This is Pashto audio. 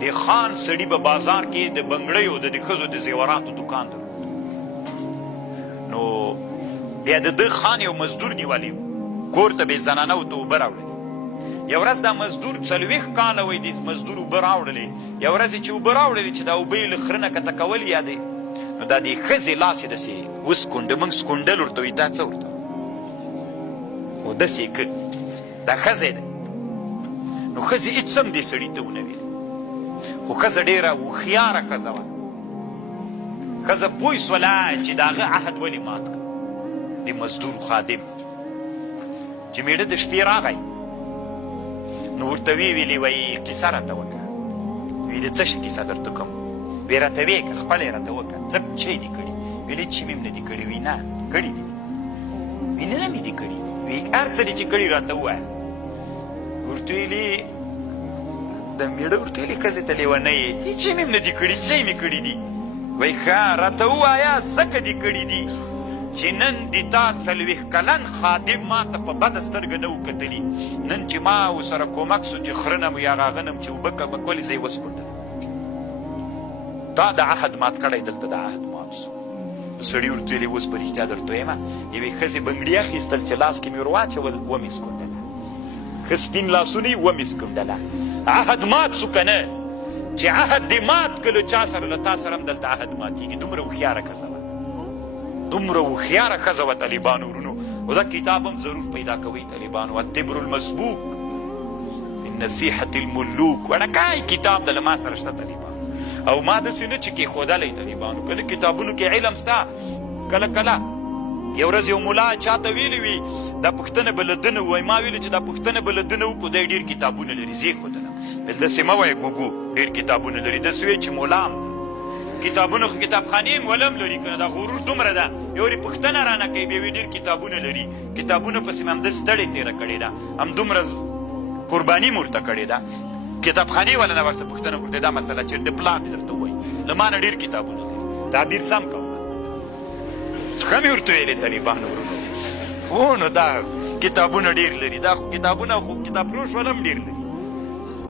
د خان سړي په بازار کې د بنګړیو د ښځو د زیوراتو دکان درلود. نو بیا د ده خان یو مزدور نیولی و، کور ته به یې زنانه ورته اوبه راوړلې. یو ورځ دا مزدور 40 کاله وایي د مزدور اوبه راوړلې. یو ورځ یې چې اوبه راوړلې چې دا اوبه یې له خره نه کته کول یا دی، نو دا د ښځې لاس یې داسې وسکونډه، موږ سکونډل ورته وایي، دا څه ورته خو داسې یې که دا ښځی دی. نو ښځې هېڅ هم دې سړي ته ونه ویل، خو ښځه ډېره هوښیاره ښځه وه. ښځه پوه شوله چې د هغه عهد ولې مات کړ، د مزدور خادم چې مېړه د شپې راغی، نو ورته ویلې وایي کیسه راته وکړه. ویې د څه شي کیسه درته کوم؟ ویې راته ویې کړه، خپله یې راته وکړه، څه چې یې دي کړي؟ ویلې چې مې هم نه دي کړي. وایي نه کړي دي. وایي نه مې دي کړي. وایي هر څه دي چې کړي راته ووایه. ورته ویلې د مېړه ورته ویلې ښځې ته لیونۍ یې، چې مې هم نه دي کړي، څه مې کړي دي؟ وایي ښه راته ووایه ځکه دي کړي دي چې نن د تا 40 کلن خادم ما ته په بده سترګه نه و کتلي، نن چې ما ورسره کومک سو چې خره نه م یا هغه نه م چې اوبه کولې زه یې وسکونډلم. دا د عهد مات کړی، دلته د عهد مات سو. سړي ورته ویلې اوس په رښتیا درته وایم، یوې ښځې بنګړي اخیستل چې لاس کې مې ور واچول ومې سکونډله، ښه سپین لاسونه یې ومې سکونډله. عهد مات سو که نه؟ چې عهد دې مات کړه چا سره، له تا سره هم دلته عهد ماتېږي. دومره هوښیاره ښځه وه، دومره هوښیاره ښځه وه طالبانو. ورونو او دا کتاب هم ضرور پیدا کوئ طالبانو، التبر المسبوق من نصیحة الملوک، وړکای کتاب د له ما سره شته طالبانو، او ما داسې نه چې کېښودلی طالبانو، که نه کتابونو کې علم شته. کله کله یو ورځ یو ملا چاته ویلي وي دا پوښتنه به له ده نه ووایي، ما ویلي چې دا پوښتنه به له ده نه وکړو، دی ډېر کتابونه لري. زه یې ښودلم، داسې مه وایه ګوګو ډېر کتابونه لري، داسې وایي چې ملا هم کتابونه، خو کتابخانې هم ولم لري که نه، دا غرور دومره ده. یو وارې پوښتنه رانه کوي، بیا وایي ډېر کتابونه لري، کتابونه پسې مې همداسې ستړې تېره کړې ده، همدومره قرباني مې ورته کړې ده. کتابخانې والا نه ورته پوښتنه وکړې دا مسله چې د پلار مې درته ووایي، له ما نه ډېر کتابونه لري. تعبیر سم کوه، ښه مې ورته ویلې طالبانو ورونو. هو نو دا کتابونه ډېر لري، دا خو کتابونه خو کتابفروش والا هم ډېر لري.